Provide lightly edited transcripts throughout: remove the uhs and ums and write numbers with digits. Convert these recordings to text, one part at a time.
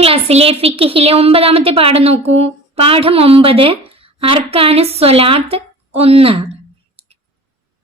ക്ലാസ്സിലെ ഫിഖ്ഹിലെ 9ാമത്തെ പാഠം നോക്കൂ. പാഠം 9 അർക്കാനുസ് സ്വലാത്ത് 1.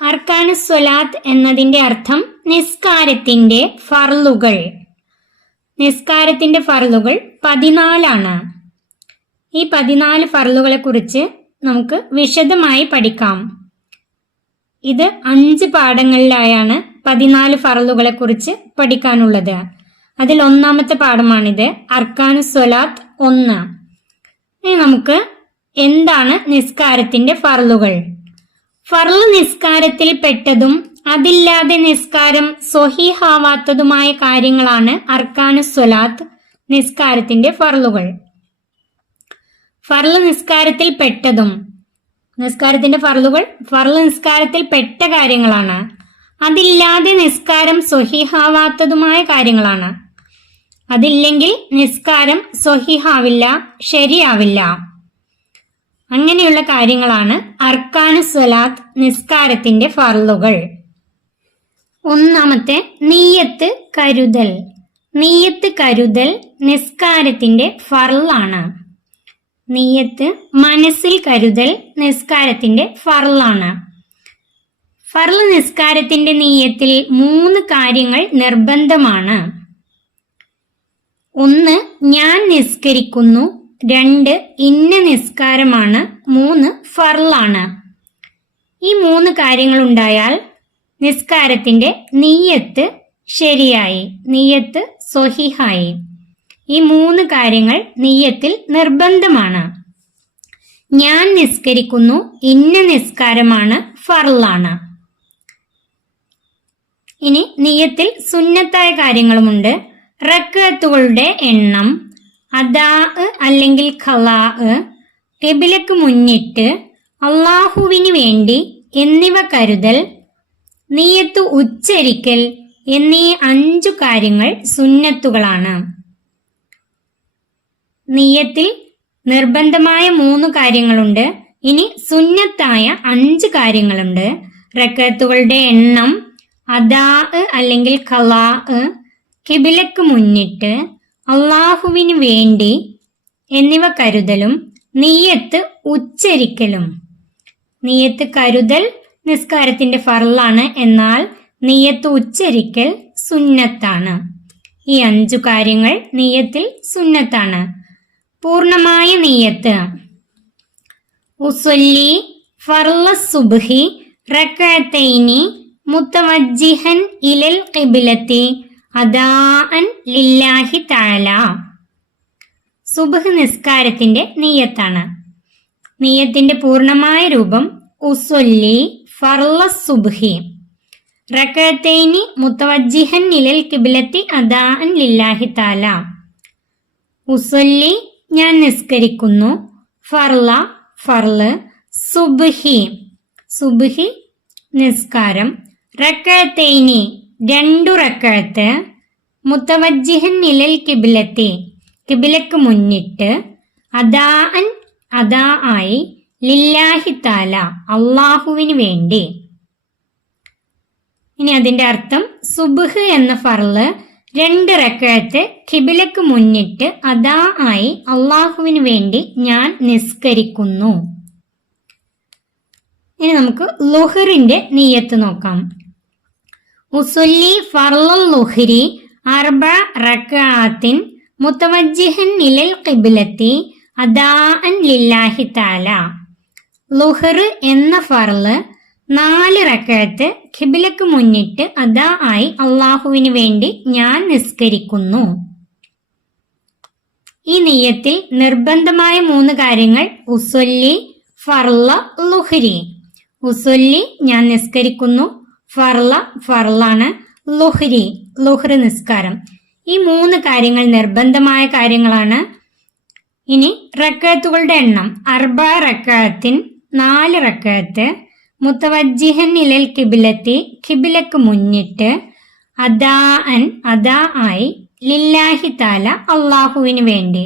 അർക്കാനുസ് സ്വലാത്ത് എന്നതിന്റെ അർത്ഥം നിസ്കാരത്തിന്റെ ഫർളുകൾ. നിസ്കാരത്തിന്റെ ഫർളുകൾ 14 ഈ 14 ഫർളുകളെ കുറിച്ച് നമുക്ക് വിശദമായി പഠിക്കാം. ഇത് 5 പാഠങ്ങളിലായാണ് 14 ഫർളുകളെ കുറിച്ച് പഠിക്കാനുള്ളത്. അതിൽ 1ാമത്തെ പാഠമാണിത്, അർക്കാനുസ് സ്വലാത്ത് 1. ഇനി നമുക്ക് എന്താണ് നിസ്കാരത്തിന്റെ ഫർളുകൾ? ഫർള് നിസ്കാരത്തിൽ പെട്ടതും അതില്ലാതെ നിസ്കാരം സ്വഹീഹാവാത്തതുമായ കാര്യങ്ങളാണ് അർക്കാനുസ് സ്വലാത്ത്, നിസ്കാരത്തിന്റെ ഫർളുകൾ. ഫർള് നിസ്കാരത്തിൽ പെട്ടതും, നിസ്കാരത്തിന്റെ ഫർളുകൾ ഫർള് നിസ്കാരത്തിൽ പെട്ട കാര്യങ്ങളാണ്. അതില്ലാതെ നിസ്കാരം സ്വഹീഹാവാത്തതുമായ കാര്യങ്ങളാണ്. അതില്ലെങ്കിൽ നിസ്കാരം സ്വഹീഹാവില്ല, ശരിയാവില്ല. അങ്ങനെയുള്ള കാര്യങ്ങളാണ് അർക്കാനുസ് സ്വലാത്ത്, നിസ്കാരത്തിന്റെ ഫർളുകൾ. 1ാമത്തെ നിയ്യത്ത് കരുതൽ. നിയ്യത്ത് കരുതൽ നിസ്കാരത്തിന്റെ ഫർളാണ്. നിയ്യത്ത് മനസ്സിൽ കരുതൽ നിസ്കാരത്തിന്റെ ഫർളാണ്. ഫർള് നിസ്കാരത്തിന്റെ നിയ്യത്തിൽ 3 കാര്യങ്ങൾ നിർബന്ധമാണ്. 1 ഞാൻ നിസ്കരിക്കുന്നു, 2 ഇന്ന നിസ്കാരമാണ്, 3 ഫർളാണ്. ഈ 3 കാര്യങ്ങൾ ഉണ്ടായാൽ നിസ്കാരത്തിന്റെ നിയ്യത്ത് ശരിയായി, നിയ്യത്ത് സ്വഹീഹായി. ഈ 3 കാര്യങ്ങൾ നിയ്യത്തിൽ നിർബന്ധമാണ്. ഞാൻ നിസ്കരിക്കുന്നു, ഇന്ന നിസ്കാരമാണ്, ഫർളാണ്. ഇനി നിയ്യത്തിൽ സുന്നത്തായ കാര്യങ്ങളുമുണ്ട്. റക്അത്തുകളുടെ എണ്ണം, അദാ അല്ലെങ്കിൽ ഖളാ, ഖിബ്ലക്ക് മുന്നിട്ട്, അല്ലാഹുവിന് വേണ്ടി എന്നിവ കരുതൽ, നിയ്യത്ത് ഉച്ചരിക്കൽ എന്നീ 5 കാര്യങ്ങൾ സുന്നത്തുകളാണ്. നിയ്യത്തിൽ നിർബന്ധമായ 3 കാര്യങ്ങളുണ്ട്. ഇനി സുന്നത്തായ 5 കാര്യങ്ങളുണ്ട്. റക്അത്തുകളുടെ എണ്ണം, അദാ അല്ലെങ്കിൽ ഖളാ, ഖിബ്ലക്ക് മുന്നിട്ട്, അല്ലാഹുവിന് വേണ്ടി എന്നിവ കരുതലും, നിയ്യത്ത് ഉച്ചരിക്കലും. നിയ്യത്ത് കരുതൽ നിസ്കാരത്തിന്റെ ഫർളാണ്, എന്നാൽ നിയ്യത്ത് ഉച്ചരിക്കൽ സുന്നത്താണ്. ഈ 5 കാര്യങ്ങൾ നിയ്യത്തിൽ സുന്നത്താണ്. പൂർണ്ണമായ നിയ്യത്ത്: ഉസ്വല്ലി ഫർള സുബ്ഹി റക്അത്തൈനി മുതവജ്ജിഹൻ ഇലൽ ഖിബ്ലത്തി അദാഅൻ ലില്ലാഹി തആല. സുബ്ഹ് നിസ്കാരത്തിന്റെ നിയ്യത്താണ്. നിയ്യത്തിന്റെ പൂർണ്ണമായ രൂപം ഉസ്വല്ലി ഫർള സുബ്ഹി റക്അത്തൈനി മുതവജ്ജിഹൻ ഇലൽ ഖിബ്ലത്തി അദാഅൻ ലില്ലാഹി തആല. ഉസ്വല്ലി ഞാൻ നിസ്കരിക്കുന്നു, ഫർള ഫർള്, സുബ്ഹി സുബ്ഹി നിസ്കാരം, റക്അത്തൈനി 2 റക്അത്ത്, മുതവജ്ജിഹൻ ഇലൽ ഖിബ്ലത്തി ഖിബ്ലക്ക് മുന്നിട്ട്, അദാഅൻ അദാ ആയി, ലില്ലാഹി തആല അല്ലാഹുവിന് വേണ്ടി. ഇനി അതിന്റെ അർത്ഥം: സുബ്ഹ് എന്ന ഫർള് 2 റക്അത്ത് ഖിബ്ലക്ക് മുന്നിട്ട് അദാ ആയി അല്ലാഹുവിന് വേണ്ടി ഞാൻ നിസ്കരിക്കുന്നു. ഇനി നമുക്ക് ളുഹറിന്റെ നിയ്യത്ത് നോക്കാം. ഉസ്വല്ലി ഫർളൽ ളുഹ്രി 4 റക്അത്തിൻ മുതവജ്ജിഹൻ ഇലൽ ഖിബ്ലത്തി അദാഅൻ ലില്ലാഹി തആല. ളുഹർ എന്ന ഫർള് 4 റക്അത്ത് ഖിബ്ലക്ക് മുന്നിട്ട് അദാ ആയി അല്ലാഹുവിന് വേണ്ടി ഞാൻ നിസ്കരിക്കുന്നു. ഈ നിയ്യത്തിൽ നിർബന്ധമായ 3 കാര്യങ്ങൾ: ഉസ്വല്ലി ഫർള ളുഹ്രി. ഉസ്വല്ലി ഞാൻ നിസ്കരിക്കുന്നു, ഫർള ഫർളാണ്, ളുഹ്രി ളുഹ്ർ നിസ്കാരം. ഈ 3 കാര്യങ്ങൾ നിർബന്ധമായ കാര്യങ്ങളാണ്. ഇനി റക്അത്തുകളുടെ എണ്ണം: 4 റക്അത്തിൻ 4 റക്അത്ത്, മുതവജ്ജിഹൻ ഇലൽ ഖിബ്ലത്തി ഖിബ്ലക്ക് മുന്നിട്ട്, അദാഅൻ അദാ ആയി, ലില്ലാഹി തആല അല്ലാഹുവിന് വേണ്ടി.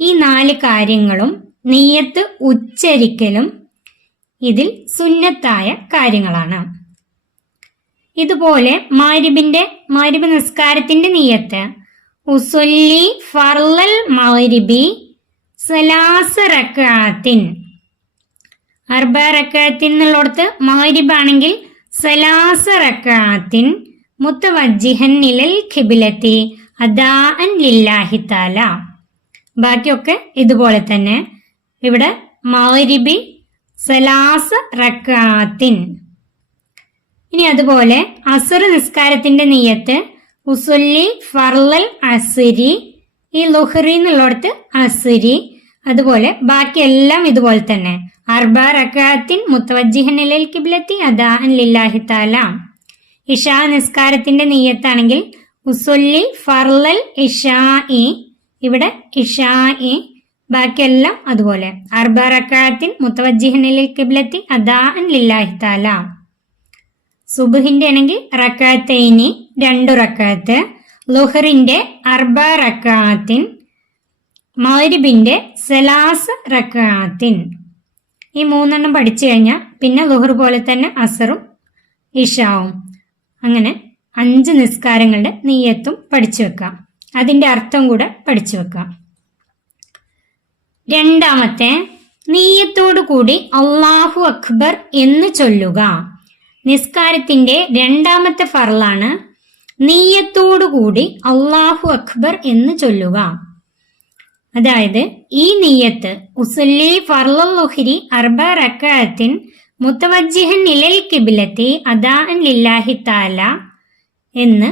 ഈ 4 കാര്യങ്ങളും നിയ്യത്ത് ഉച്ചരിക്കലും ഇതിൽ സുന്നത്തായ കാര്യങ്ങളാണ്. ഇതുപോലെ മാരിബ് നിസ്കാരത്തിന്റെ നിയ്യത്ത്: ഉസല്ലി ഫർളൽ മഗ്രിബി സലാസ റക്അത്തിൻ. അർബ റക്അത്തിൻ എന്നുള്ളിടത്ത് മഗ്രിബ് ആണെങ്കിൽ സലാസ റക്അത്തിൻ മുത്തവജ്ജിഹൻ ഇലൽ ഖിബ്ലത്തി അദാഅൻ ലില്ലാഹി തആല. ബാക്കിയൊക്കെ ഇതുപോലെ തന്നെ. ഇവിടെ മഗ്രിബി സലാസ റക്അത്തിൻ. ഇനി അതുപോലെ അസ്ർ നിസ്കാരത്തിന്റെ നിയ്യത്ത് ഉസല്ലി ഫർളൽ അസ്രി, ഈ ലുഹ്റി എന്നുള്ളിടത്ത് അസ്രി. അതുപോലെ ബാക്കിയെല്ലാം ഇതുപോലെ തന്നെ. അർബ റക്അത്തിൻ മുത്തവജ്ജിഹൻ ഇലൽ ഖിബ്ലത്തി അദാഅൻ ലില്ലാഹി തആല. ഇശാ നിസ്കാരത്തിന്റെ നിയ്യത്താണെങ്കിൽ ഉസല്ലി ഫർളൽ ഇശാഇ, ഇവിടെ ഇശാഇ. ബാക്കിയെല്ലാം അതുപോലെ. അർബ റക്അത്തിൻ മുത്തവജ്ജിഹൻ ഇലൽ ഖിബ്ലത്തി അദാഅൻ ലില്ലാഹി തആല. സുബ്ഹിന്റെ ആണെങ്കിൽ റക്അത്തൈനി 2 റക്അത്ത്, ലുഹറിന്റെ അർബ റക്അത്തിൻ, മഗ്രിബിന്റെ സലാസ റക്അത്തിൻ. ഈ 3 പഠിച്ചു കഴിഞ്ഞാൽ പിന്നെ ലുഹർ പോലെ തന്നെ അസറും ഇഷാവും. അങ്ങനെ 5 നിസ്കാരങ്ങളുടെ നിയ്യത്തും പഠിച്ചു വെക്കാം. അതിന്റെ അർത്ഥം കൂടെ പഠിച്ചു വെക്കാം. രണ്ടാമത്തെ, നിയ്യത്തോടു കൂടി അല്ലാഹു അക്ബർ എന്ന് ചൊല്ലുക. നിസ്കാരത്തിന്റെ രണ്ടാമത്തെ ഫർളാണ് നിയ്യത്തോടു കൂടി അല്ലാഹു അക്ബർ എന്ന് ചൊല്ലുക. അതായത് ഈ നിയ്യത്ത് ഉസല്ലി ഫർളൽ ളുഹ്രി അർബ റക്അത്തിൻ മുത്തവജ്ജിഹൻ ഇലൽ ഖിബ്ലത്തി അദാഅൻ ലില്ലാഹി തആല എന്ന്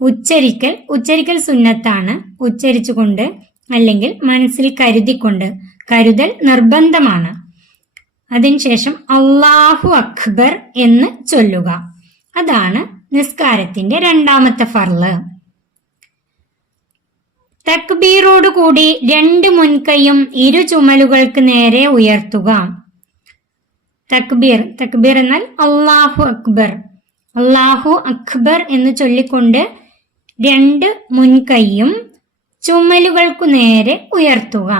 ഉച്ചരിക്കൽ സുന്നത്താണ്. ഉച്ചരിച്ചുകൊണ്ട് അല്ലെങ്കിൽ മനസ്സിൽ കരുതിക്കൊണ്ട്, കരുതൽ നിർബന്ധമാണ്. അതിനുശേഷം അല്ലാഹു അക്ബർ എന്ന് ചൊല്ലുക. അതാണ് നിസ്കാരത്തിന്റെ രണ്ടാമത്തെ ഫർള്. തക്ബീറോടുകൂടി 2 മുൻകൈയും ഇരു ചുമലുകൾക്ക് നേരെ ഉയർത്തുക. തക്ബീർ എന്നാൽ അല്ലാഹു അക്ബർ. അല്ലാഹു അക്ബർ എന്ന് ചൊല്ലിക്കൊണ്ട് 2 മുൻകൈയും ചുമലുകൾക്കു നേരെ ഉയർത്തുക.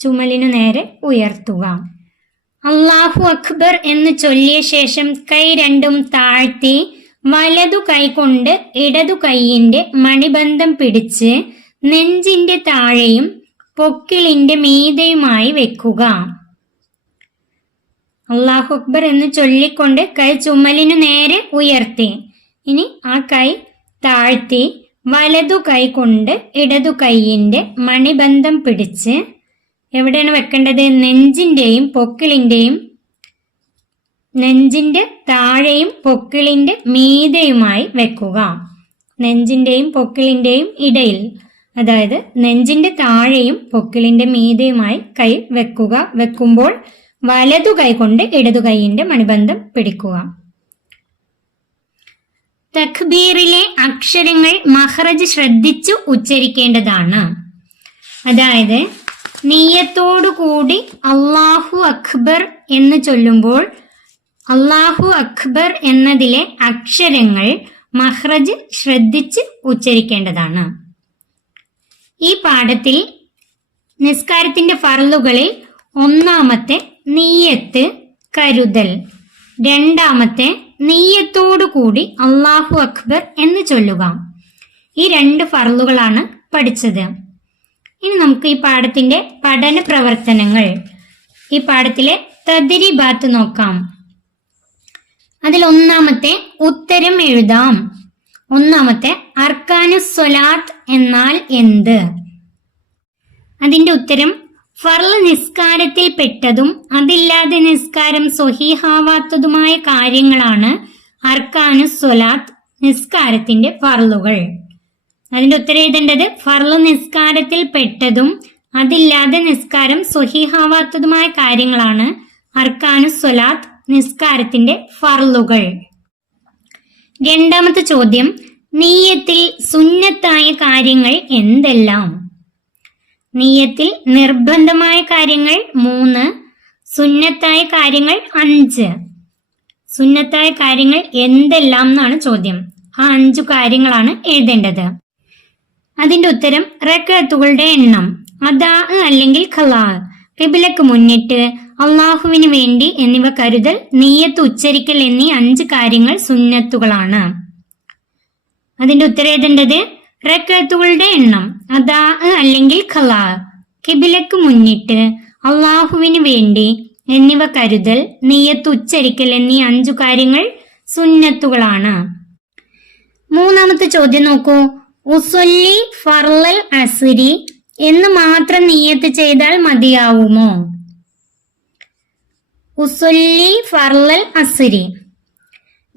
ചുമലിനു നേരെ ഉയർത്തുക. അല്ലാഹു അക്ബർ എന്ന് ചൊല്ലിയ ശേഷം കൈ രണ്ടും താഴ്ത്തി വലതു കൈ കൊണ്ട് ഇടതു കൈയിന്റെ മണിബന്ധം പിടിച്ച് നെഞ്ചിന്റെ താഴെയും പൊക്കിളിന്റെ മീതെയുമായി വെക്കുക. അല്ലാഹു അക്ബർ എന്ന് ചൊല്ലിക്കൊണ്ട് കൈ ചുമലിനു നേരെ ഉയർത്തി. ഇനി ആ കൈ താഴ്ത്തി വലതു കൈ കൊണ്ട് ഇടതു കൈയിന്റെ മണിബന്ധം പിടിച്ച് എവിടെയാണ് വെക്കേണ്ടത്? നെഞ്ചിന്റെയും പൊക്കിളിന്റെയും, നെഞ്ചിന്റെ താഴെയും പൊക്കിളിന്റെ മീതെയുമായി വെക്കുക. നെഞ്ചിന്റെയും പൊക്കിളിന്റെയും ഇടയിൽ, അതായത് നെഞ്ചിന്റെ താഴെയും പൊക്കിളിന്റെ മീതെയുമായി കൈ വെക്കുക. വെക്കുമ്പോൾ വലതു കൈ കൊണ്ട് ഇടതു കൈയിന്റെ മണിബന്ധം പിടിക്കുക. തക്ബീറിലെ അക്ഷരങ്ങൾ മഖ്റജ് ശ്രദ്ധിച്ചു ഉച്ചരിക്കേണ്ടതാണ്. അതായത് നിയ്യത്തോടു കൂടി അല്ലാഹു അക്ബർ എന്ന് ചൊല്ലുമ്പോൾ അല്ലാഹു അക്ബർ എന്നതിലെ അക്ഷരങ്ങൾ മഖ്റജ് ശ്രദ്ധിച്ച് ഉച്ചരിക്കേണ്ടതാണ്. ഈ പാഠത്തിൽ നിസ്കാരത്തിന്റെ ഫർളുകളിൽ ഒന്നാമത്തെ നിയ്യത്ത്, കരുതൽ. രണ്ടാമത്തെ നിയ്യത്തോടു കൂടി അല്ലാഹു അക്ബർ എന്ന് ചൊല്ലുക. ഈ 2 ഫർളുകളാണ് പഠിച്ചത്. ഇനി നമുക്ക് ഈ പാഠത്തിന്റെ പഠന പ്രവർത്തനങ്ങൾ, ഈ പാഠത്തിലെ തദ്രീബാത്ത് നോക്കാം. അതിൽ ഒന്നാമത്തെ ഉത്തരം എഴുതാം. ഒന്നാമത്തെ, അർക്കാനുസ് സ്വലാത്ത് എന്നാൽ എന്ത്? അതിന്റെ ഉത്തരം, ഫർള് നിസ്കാരത്തിൽ പെട്ടതും അതില്ലാതെ നിസ്കാരം സ്വഹീഹാവാത്തതുമായ കാര്യങ്ങളാണ് അർക്കാനുസ് സ്വലാത്ത്, നിസ്കാരത്തിന്റെ ഫർളുകൾ. അതിന്റെ ഉത്തരം എഴുതേണ്ടത് ഫർള് നിസ്കാരത്തിൽ പെട്ടതും അതില്ലാതെ നിസ്കാരം സ്വഹീഹാവാത്തതുമായ കാര്യങ്ങളാണ് അർക്കാനുസ് സ്വലാത്ത്, നിസ്കാരത്തിന്റെ ഫർളുകൾ. രണ്ടാമത്തെ ചോദ്യം, നിയ്യത്തിൽ സുന്നത്തായ കാര്യങ്ങൾ എന്തെല്ലാം? നിയ്യത്തിൽ നിർബന്ധമായ കാര്യങ്ങൾ 3, സുന്നത്തായ കാര്യങ്ങൾ 5. സുന്നത്തായ കാര്യങ്ങൾ എന്തെല്ലാം എന്നാണ് ചോദ്യം. ആ 5 കാര്യങ്ങളാണ് എഴുതേണ്ടത്. അതിന്റെ ഉത്തരം റക്അത്തുകളുടെ എണ്ണം, അദാ അല്ലെങ്കിൽ ഖളാ, ഖിബ്ലക്ക് മുന്നിട്ട്, അള്ളാഹുവിന് വേണ്ടി എന്നിവ കരുതൽ, നിയ്യത്ത് ഉച്ചരിക്കൽ എന്നീ 5 കാര്യങ്ങൾ സുന്നത്തുകളാണ്. അതിന്റെ ഉത്തരം എഴുതേണ്ടത് റക്അത്തുകളുടെ എണ്ണം, അദാ അല്ലെങ്കിൽ ഖലാ, ഖിബിലക്ക് മുന്നിട്ട്, അള്ളാഹുവിന് വേണ്ടി എന്നിവ കരുതൽ, നിയ്യത്ത് ഉച്ചരിക്കൽ എന്നീ 5 കാര്യങ്ങൾ സുന്നത്തുകളാണ്. മൂന്നാമത്തെ ചോദ്യം നോക്കൂ. ഉസല്ലി ഫർളൽ അസ്രി എന്ന് മാത്രം നിയ്യത്ത് ചെയ്താൽ മതിയാവുമോ? ഉസല്ലി ഫർളൽ അസ്രി,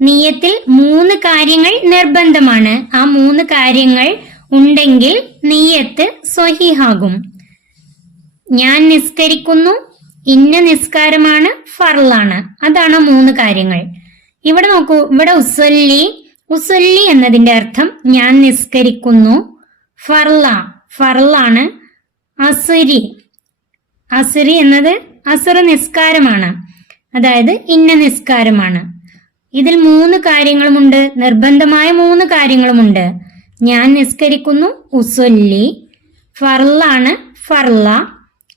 നിയ്യത്തിൽ 3 കാര്യങ്ങൾ നിർബന്ധമാണ്. ആ 3 കാര്യങ്ങൾ ഉണ്ടെങ്കിൽ നിയ്യത്ത് സ്വഹീഹാകും. ഞാൻ നിസ്കരിക്കുന്നു, ഇന്ന നിസ്കാരമാണ്, ഫർളാണ്. അതാണ് 3 കാര്യങ്ങൾ. ഇവിടെ നോക്കൂ, ഇവിടെ ഉസല്ലി എന്നതിന്റെ അർത്ഥം ഞാൻ നിസ്കരിക്കുന്നു. ഫർളാണ്. അസ്രി എന്നത് അസ്ർ നിസ്കാരമാണ്, അതായത് ഇന്ന നിസ്കാരമാണ്. ഇതിൽ 3 കാര്യങ്ങളുമുണ്ട്, നിർബന്ധമായ 3 കാര്യങ്ങളുമുണ്ട്. ഞാൻ നിസ്കരിക്കുന്നു, ഉസല്ലി, ഫർളാണ്, ഫർള,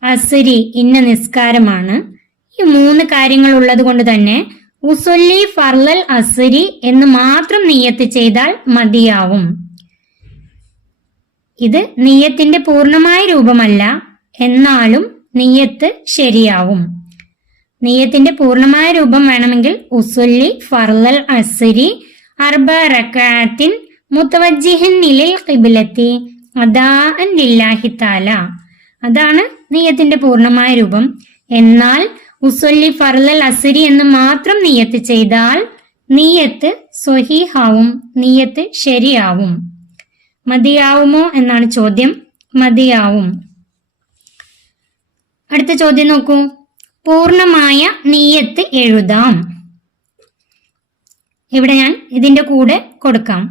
അസ്രി ഇന്ന നിസ്കാരമാണ്. ഈ 3 കാര്യങ്ങൾ ഉള്ളത് കൊണ്ട് തന്നെ ഉസല്ലി ഫർളൽ അസ്രി എന്ന് മാത്രം നിയ്യത്ത് ചെയ്താൽ മതിയാവും. ഇത് നിയ്യത്തിന്റെ പൂർണ്ണമായ രൂപമല്ല, എന്നാലും നിയ്യത്ത് ശരിയാവും. നിയ്യത്തിന്റെ പൂർണ്ണമായ രൂപം വേണമെങ്കിൽ ഉസല്ലി ഫർളൽ അസ്രി 4 റക്അത്തിൻ മുതവജ്ജിഹൻ ഇലൽ ഖിബ്ലത്തി അദാഅൻ ലില്ലാഹി തആല. അതാണ് നിയ്യത്തിന്റെ പൂർണ്ണമായ രൂപം. എന്നാൽ ഉസല്ലി ഫർളൽ അസ്രി എന്ന് മാത്രം നിയ്യത്ത് ചെയ്താൽ നിയ്യത്ത് സ്വഹീഹാവും, നിയ്യത്ത് ശരിയാവും. മതിയാവുമോ എന്നാണ് ചോദ്യം. മതിയാവും. അടുത്ത ചോദ്യം നോക്കൂ. പൂർണ്ണമായ നിയ്യത്ത് എഴുതാം. ഇവിടെ ഞാൻ ഇതിന്റെ കൂടെ കൊടുക്കാം.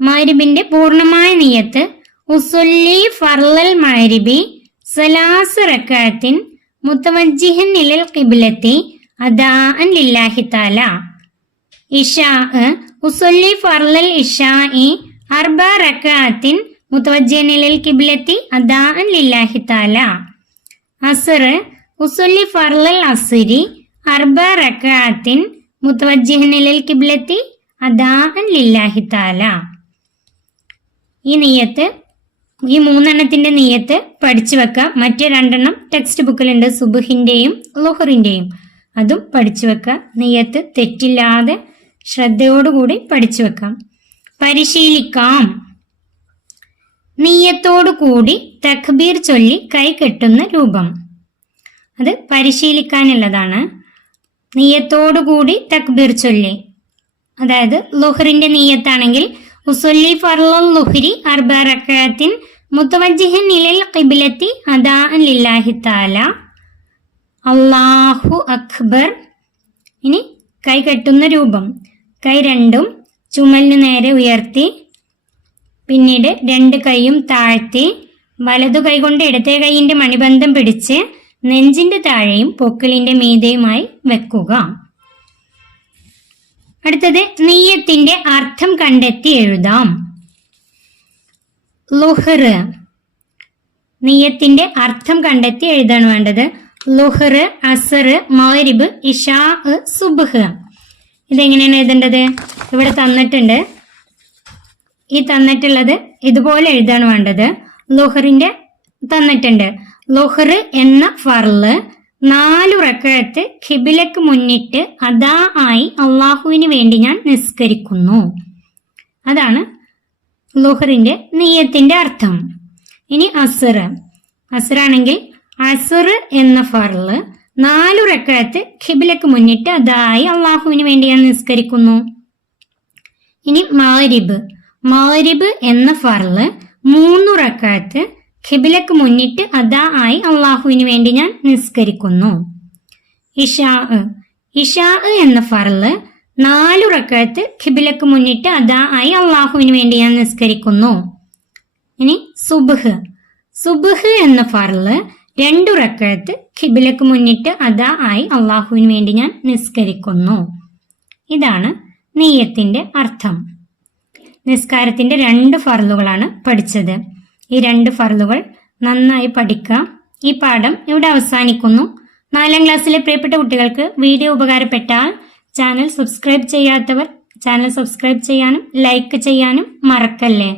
മഗ്രിബിന്റെ പൂർണ്ണമായ നിയ്യത്ത് ഉസല്ലി ഫർളൽ മഗ്രിബി 3 റക്അത്തിൻ മുതവജ്ജിഹൻ ഇലൽ ഖിബ്ലത്തി അദാഅൻ ലില്ലാഹി തആല. ഇശാ ഉസല്ലി ഫർളൽ ഇശാഇ 4 റക്അത്തിൻ മുതവജ്ജിഹൻ ഇലൽ ഖിബ്ലത്തി അദാഅൻ ലില്ലാഹി തആല. അസ്ർ ഉസല്ലി ഫർളൽ അസ്രി 4 റക്അത്തിൻ മുതവജ്ജിഹൻ ഇലൽ ഖിബ്ലത്തി അദാഅൻ ലില്ലാഹി തആല. ഈ 3 നിയ്യത്ത് പഠിച്ചു വെക്കാം. മറ്റു 2 ടെക്സ്റ്റ് ബുക്കിലുണ്ട്, സുബ്ഹിന്റെയും ളുഹറിന്റെയും. അതും പഠിച്ചു വെക്കാം. നിയ്യത്ത് തെറ്റില്ലാതെ ശ്രദ്ധയോടുകൂടി പഠിച്ചു വെക്കാം. പരിശീലിക്കാം. നിയ്യത്തോടുകൂടി തക്ബീർ ചൊല്ലി കൈ കെട്ടുന്ന രൂപം, അത് പരിശീലിക്കാനുള്ളതാണ്. നിയ്യത്തോടുകൂടി തക്ബീർ ചൊല്ലി, അതായത് ളുഹറിന്റെ നിയ്യത്താണെങ്കിൽ ഉസല്ലി ഫർളൽ ളുഹ്രി 4 റക്അത്തിൻ മുതവജ്ജിഹൻ ഇലൽ ഖിബ്ലത്തി അദാഅൻ ലില്ലാഹി തആല. അല്ലാഹു അക്ബർ. ഇനി കൈ കെട്ടുന്ന രൂപം, കൈ രണ്ടും ചുമലിന് നേരെ ഉയർത്തി, പിന്നീട് 2 കൈയും താഴ്ത്തി, വലതു കൈ കൊണ്ട് ഇടത്തെ കൈയിന്റെ മണിബന്ധം പിടിച്ച് നെഞ്ചിന്റെ താഴെയും പൊക്കിളിന്റെ മീതെയുമായി വെക്കുക. അടുത്തത് നിയ്യത്തിന്റെ അർത്ഥം കണ്ടെത്തി എഴുതാം. ളുഹർ, നിയ്യത്തിന്റെ അർത്ഥം കണ്ടെത്തി എഴുതാണ് വേണ്ടത്. ളുഹർ, അസ്ർ, മഗ്രിബ്, ഇശാ, സുബ്ഹ്. ഇതെങ്ങനെയാണ് എഴുതേണ്ടത്? ഇവിടെ തന്നിട്ടുണ്ട്. ഈ തന്നിട്ടുള്ളത് ഇതുപോലെ എഴുതാണ് വേണ്ടത്. ളുഹറിന്റെ തന്നിട്ടുണ്ട്. ളുഹർ എന്ന ഫർള് 4 റക്അത്ത് ഖിബിലക്ക് മുന്നിട്ട് അദാ ആയി അള്ളാഹുവിന് വേണ്ടി ഞാൻ നിസ്കരിക്കുന്നു. അതാണ് ളുഹറിന്റെ നിയ്യത്തിന്റെ അർത്ഥം. ഇനി അസ്റാണെങ്കിൽ അസ്ർ എന്ന ഫർള് 4 റക്അത്ത് ഖിബിലക്ക് മുന്നിട്ട് അദാ ആയി അള്ളാഹുവിന് വേണ്ടി ഞാൻ നിസ്കരിക്കുന്നു. ഇനി മഗ്രിബ് എന്ന ഫർള് 3 റക്അത്ത് ഖിബിലക്ക് മുന്നിട്ട് അദാ ആയി അള്ളാഹുവിന് വേണ്ടി ഞാൻ നിസ്കരിക്കുന്നു. ഇശാ എന്ന ഫർള് 4 റക്അത്ത് ഖിബിലക്ക് മുന്നിട്ട് അദാ ആയി അള്ളാഹുവിന് വേണ്ടി ഞാൻ നിസ്കരിക്കുന്നു. ഇനി സുബ്ഹ് എന്ന ഫർള് 2 റക്അത്ത് ഖിബിലക്ക് മുന്നിട്ട് അദാ ആയി അള്ളാഹുവിന് വേണ്ടി ഞാൻ നിസ്കരിക്കുന്നു. ഇതാണ് നിയ്യത്തിന്റെ അർത്ഥം. നിസ്കാരത്തിന്റെ 2 ഫർളുകളാണ് പഠിച്ചത്. ഈ 2 ഫർളുകൾ നന്നായി പഠിക്കാം. ഈ പാഠം ഇവിടെ അവസാനിക്കുന്നു. 4ാം ക്ലാസ്സിലെ പ്രിയപ്പെട്ട കുട്ടികൾക്ക് വീഡിയോ ഉപകാരപ്പെട്ടാൽ ചാനൽ സബ്സ്ക്രൈബ് ചെയ്യാത്തവർ ചാനൽ സബ്സ്ക്രൈബ് ചെയ്യാനും ലൈക്ക് ചെയ്യാനും മറക്കല്ലേ.